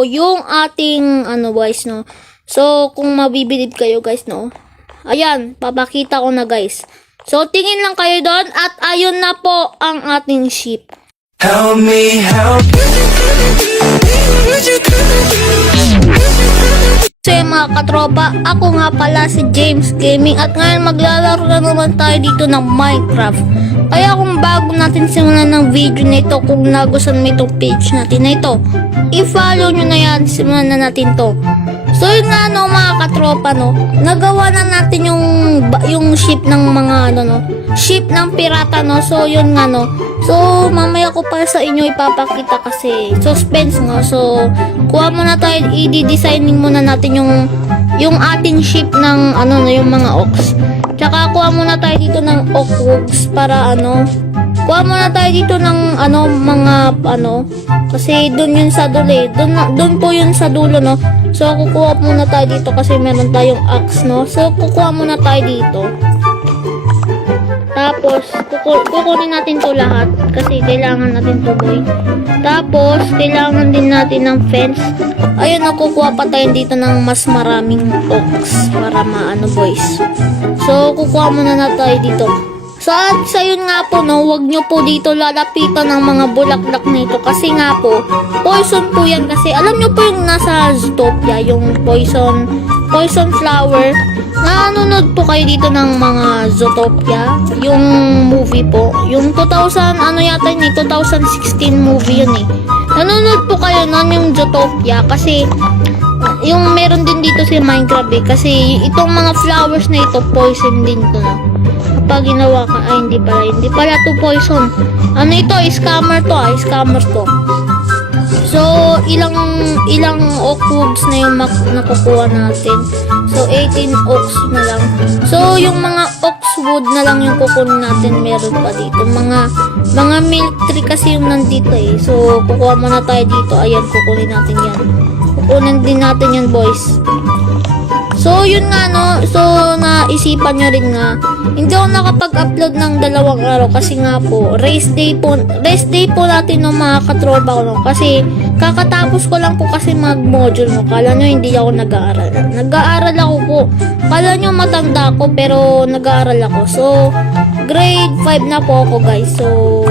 yung ating guys, no. So kung mabibilib kayo guys, no. Ayan, papakita ko na guys. So tingin lang kayo doon at ayun na po ang ating ship. Help me help. So mga katropa, ako nga pala si James Gaming at ngayon maglalaro na naman tayo dito ng Minecraft. Kaya kung bago natin simulan ng video na ito, kung nagustuhan mo itong page natin na ito, i-follow nyo na yan, simulan na natin to. So yun nga no mga katropa, no, nagawa na natin yung ship ng mga ship ng pirata, no. So yun nga no. So mamaya ko pa sa inyo ipapakita kasi suspense no. So kuha muna tayo, i-designing muna natin yung ating ship ng yung mga ox. Tsaka kuha muna tayo dito ng ox para kuha muna tayo dito ng mga kasi doon yun sa dulo eh. Doon po yun sa dulo no. So kukuha muna tayo dito kasi meron tayong axe no. So kukuha muna tayo dito. Tapos kukunin natin to lahat kasi kailangan natin to boy. Tapos kailangan din natin ng fence. Ayun, nakukuha pa tayo dito ng mas maraming ox para boys. So kukuha muna na tayo dito. Sa yun nga po no, wag nyo po dito lalapitan ng mga bulaklak nito kasi nga po poison po yan. Kasi alam nyo po yung nasa Zootopia, yung poison flower. Nanonood po kayo dito ng mga Zootopia, yung movie po, yung 2016 movie yun eh. Nanonood po kayo nun yung Zootopia kasi yung meron din dito si Minecraft eh, kasi itong mga flowers na ito poison din to no. Kapag ginawa ka, ay hindi pala to poison. Ito, scammer to. So ilang oak woods na yung nakukuha natin. So 18 oaks na lang. So yung mga oaks wood na lang yung kukunin natin. Meron pa dito mga milk tree kasi yung nandito eh. So kukuha muna tayo dito. Ayan, kukunin natin yan. Kukunin din natin yan boys. So yun nga no. So naisipan nyo rin nga, hindi ako nakapag-upload ng 2 araw kasi nga po rest day po natin no mga katropa ko no. Kasi kakatapos ko lang po kasi mag-module no. Kala nyo hindi ako nag-aaral ako po. Kala nyo matanda ako pero nag-aaral ako. So grade 5 na po ako guys. So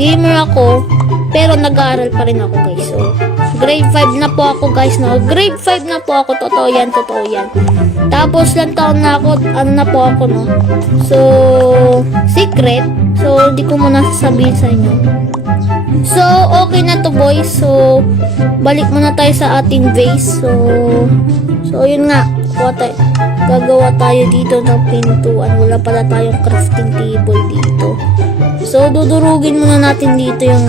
gamer ako pero nag-aaral pa rin ako guys. So grade 5 na po ako guys no. Grade 5 na po ako, totoo yan. Tapos lang taon na ako, na po ako no. So secret. So hindi ko muna sasabihin sa inyo. So okay na to boys. So balik muna tayo sa ating base. So yun nga, gagawa tayo dito ng pintuan. Wala pala tayong crafting table dito. So dudurugin muna natin dito yung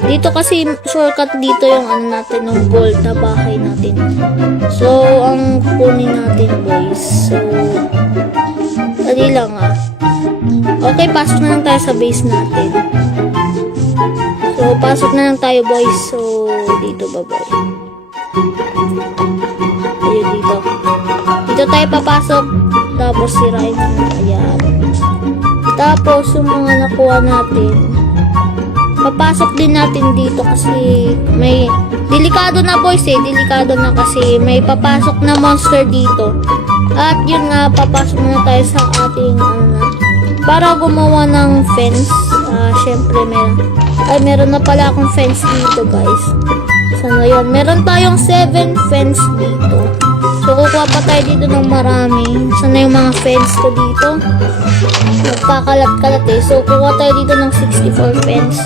dito kasi shortcut dito yung natin ng gold na bahay natin. So ang kukunin natin boys. So dali lang Okay, pasok na lang tayo sa base natin. So pasok na lang tayo boys. So dito ba boy? Ayun dito. Dito tayo papasok. Tapos sirain mo. Ayan. Tapos yung mga nakuha natin, papasok din natin dito kasi may delikado na boys delikado na kasi may papasok na monster dito. At yun nga, papasok na tayo sa ating para gumawa ng fence. Syempre meron na pala akong fence dito guys. So ngayon, meron tayong 7 fence dito. So kukuha pa tayo dito ng marami. Sana yung mga fence ko dito, nagkakalat-kalat eh. So kukuha tayo dito ng 64 fence.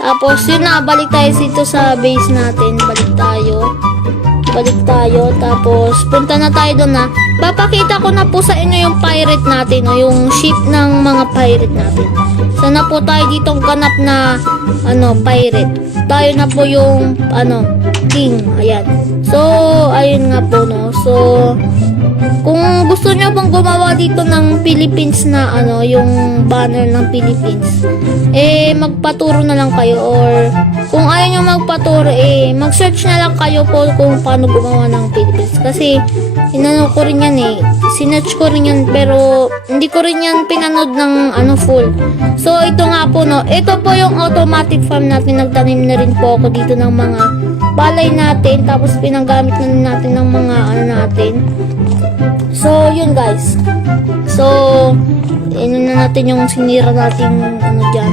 Tapos yun na, balik tayo dito sa base natin. Balik tayo. Tapos punta na tayo doon na. Papakita ko na po sa inyo yung pirate natin o yung ship ng mga pirate natin. Sana po tayo ditong ganap na pirate. Tayo na po yung king. Ayan. So ayun nga po no. So kung gusto nyo pong gumawa dito ng Philippines na yung banner ng Philippines, magpaturo na lang kayo, or kung ayaw nyo magpaturo, mag-search na lang kayo po kung paano gumawa ng Philippines. Kasi ko rin yan sinearch ko rin yan, pero hindi ko rin yan pinanood ng full. So ito nga po no, ito po yung automatic farm natin. Nagtanim na rin po ako dito ng mga palay natin, tapos pinanggamit na natin ng mga ano natin. So, yun guys. So, na natin yung sinira natin ano dyan.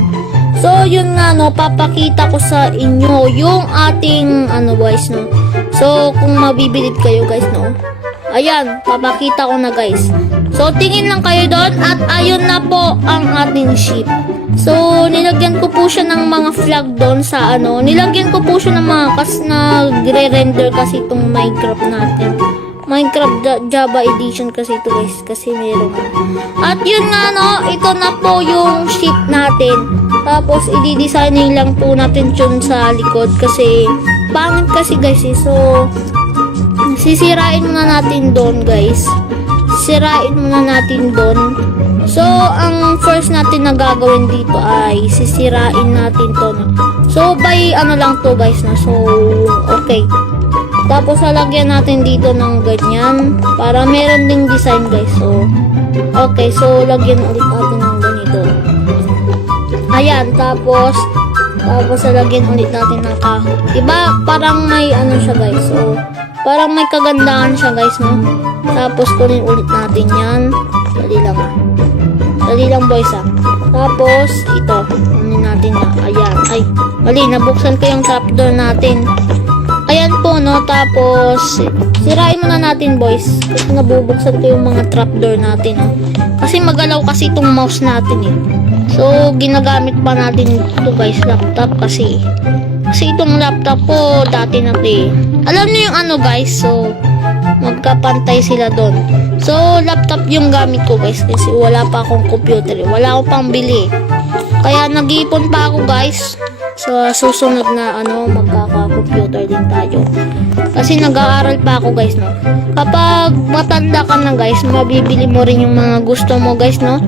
So, yun nga no, papakita ko sa inyo yung ating ano guys no. So, kung mabibilid kayo guys no. Ayan, papakita ko na guys. So, tingin lang kayo doon at ayun na po ang ating ship. So, nilagyan ko po siya ng mga flag doon sa ano. Nilagyan ko po siya ng mga nagre-render kasi itong Minecraft natin. Minecraft Java Edition kasi ito guys. Kasi meron. At yun nga no, ito na po yung ship natin. Tapos, i-designing lang po natin yun sa likod. Kasi, pangit kasi guys eh. So, sisirain muna natin doon guys. Sirain muna natin doon. So, ang first natin na gagawin dito ay sisirain natin to. So, by ano lang to guys na. So, okay. Tapos, lalagyan natin dito ng ganyan. Para meron ding design guys. So, okay. So, lagyan ulit natin ng ganito. Ayan. Tapos, lalagyan ulit natin ng kahoy. Diba? Parang may ano siya guys. So, parang may kagandahan siya guys, no? Tapos, kunin ulit natin yan. Dali lang ah. Dali lang boys ah. Tapos, ito. Kunin natin na. Ayan. Ay, mali. Nabuksan ko yung trapdoor natin. Ayan po, no? Tapos, sirain muna natin boys. Kasi nabubuksan ko yung mga trapdoor natin, no? Kasi magalaw kasi itong mouse natin, eh. So, ginagamit pa natin ito guys, laptop kasi. Kasi itong laptop ko, dati na ito eh. Alam niyo yung ano guys, so magkapantay sila doon. So, laptop yung gamit ko guys kasi wala pa akong computer. Wala akong pang bili. Kaya nag-iipon pa ako guys. So, susunod na ano, magkaka-computer din tayo. Kasi nag-aaral pa ako guys, no. Kapag matanda ka na guys, mabibili mo rin yung mga gusto mo guys, no.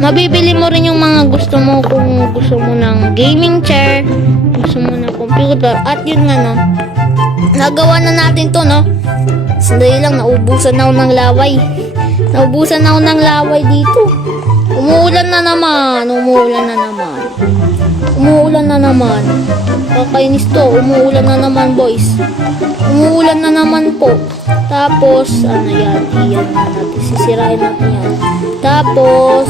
Mabibili mo rin yung mga gusto mo kung gusto mo ng gaming chair, gusto mo ng computer. At yun nga, no. Nagawa na natin to, no. Sandali lang, naubusan na ako ng laway. Naubusan na ako ng laway dito. Umuulan na naman. Umuulan na naman. Umuulan na naman. Kakainis to. Umuulan na naman, boys. Umuulan na naman po. Tapos, ano yan? Iyan na natin. Sisirain natin yan. Tapos,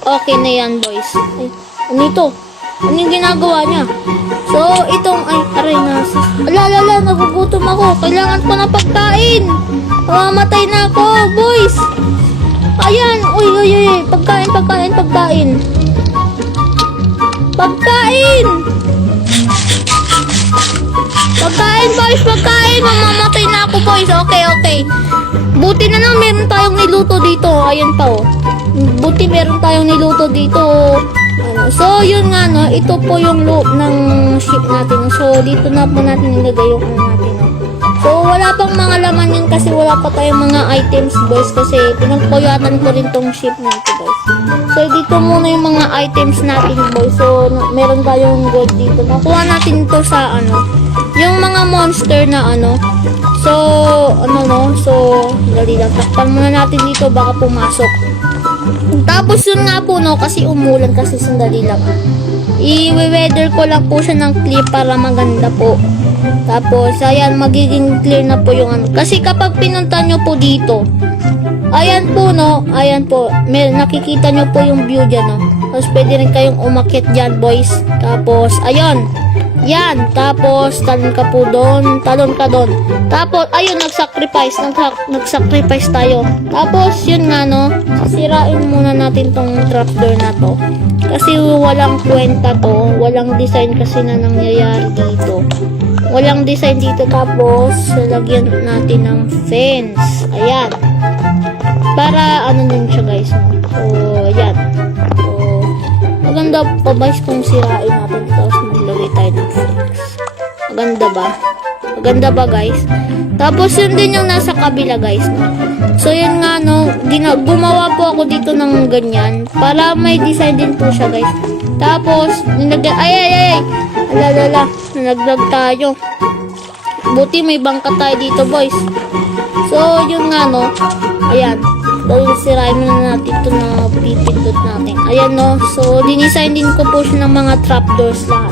okay na yan, boys. Ay, ano ito? Ano yung ginagawa niya? So, itong, ay, aray na. Alala, nagugutom ako. Kailangan ko ng pagkain. Mamamatay na ako, boys. Ayan, uy. Pagkain. Pagkain, boys, pagkain. Mamamatay na ako, boys. Okay. Buti na lang meron tayong niluto dito. Ayan pa, oh. Buti meron tayong niluto dito. So, yun nga, no. Ito po yung loop ng ship natin. So, dito na po natin nilagay yung ano natin, no. So, wala pang mga laman yan kasi wala pa tayong mga items, boys. Kasi pinagpuyatan ko rin tong ship na ito, guys. So, dito muna yung mga items natin, boys. So, meron tayong gold dito. Nakuha natin ito sa, ano, yung mga monster na, ano. So, ano, no. So, dali lang. Takpan muna natin dito. Baka pumasok. Tapos yun nga po no, kasi umulan kasi sandali lang. I-weather ko lang po siya ng clear para maganda po. Tapos ayan, magiging clear na po yung ano. Kasi kapag pinunta nyo po dito, ayan po no, ayan po, nakikita nyo po yung view dyan no. Tapos pwede rin kayong umakyat dyan boys. Tapos ayun, yan, tapos talon ka po doon, talon ka doon. Tapos ayun, nag-sacrifice tayo. Tapos yun nga no, sirain muna natin tong trapdoor na to. Kasi walang kwenta to, walang design kasi na nangyayari dito. Walang design dito, tapos lagyan natin ng fence. Ayan. Para ano din siya guys. So ayan. So maganda pa guys kung sirain natin tapos maglagay tayo ng fence. Maganda ba? Maganda ba guys? Tapos yun din yung nasa kabila guys. No? So yun nga no, gumawa po ako dito ng ganyan para may design din po siya guys. Tapos nilagyan, ay, alala, nalaglag tayo. Buti may bangka tayo dito boys. So yun nga no, ayan. Dahil sirain na natin ito na pipindot natin. Ayan no. So, dinisign din ko po siya ng mga trapdoors lahat.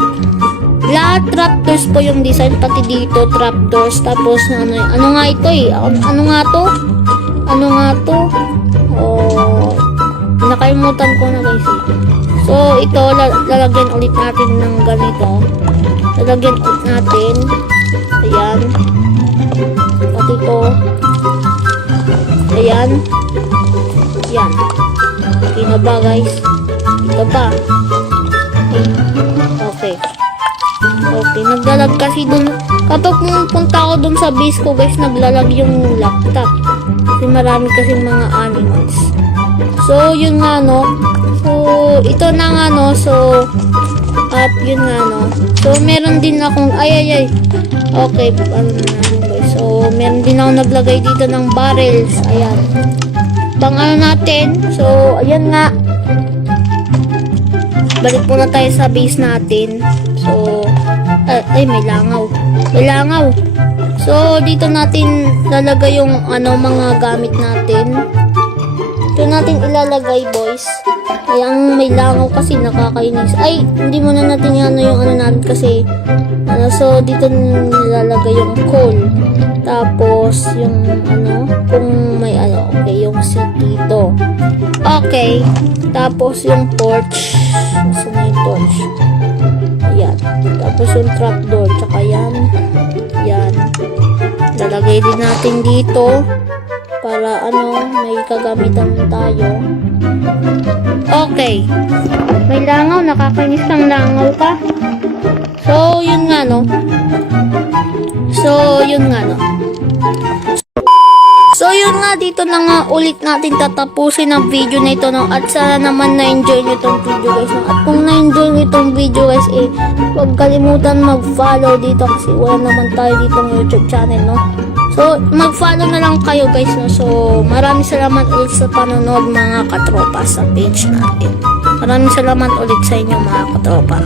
Lahat trapdoors po yung design, pati dito trapdoors. Tapos ano nga ito eh? Ano nga to? Ano nga to? Oh, nakalimutan ko na guys eh. So ito lalagyan ulit natin ng ganito. Lalagyan ulit natin. Ayan. Pati ito. Ayan. Ayan. Okay na ba guys? Ito pa. Okay. Okay, naglalag kasi dun. Kapag pumunta ako dun sa base ko guys, naglalag yung laptop. Kasi marami kasi mga animals. So, yun nga no. So, ito na nga no. So, at yun nga no. So, meron din akong, ay. Okay, ano na natin guys. So, meron din ako naglagay dito ng barrels. Ayan. Pang ano natin. So, ayan nga. Balik muna tayo sa base natin. So, ay may langaw. May langaw. So, dito natin lalagay yung mga gamit natin. Ito natin ilalagay, boys. Ay, ang may langaw kasi nakakainis. Ay, hindi muna natin yung natin kasi so, dito nilalagay yung coal. Tapos, yung kung may okay, yung seat dito. Okay. Tapos, yung porch. Saan na yung torch? Ayan. Tapos yung trapdoor. Tsaka yan. Yan. Lalagay din natin dito. Para may kagamitan tayo. Okay. May langaw. Nakakainis ng langaw ka. So, yun nga no. So, yun nga, dito na nga ulit natin tatapusin ang video na ito, no? At sana naman na-enjoy nyo itong video, guys, no? At kung na-enjoy nyo itong video, guys, huwag kalimutan mag-follow dito kasi wala naman tayo dito ng YouTube channel, no? So, mag-follow na lang kayo, guys, no? So, maraming salamat ulit sa panonood, mga katropa, sa page natin. Maraming salamat ulit sa inyo, mga katropa.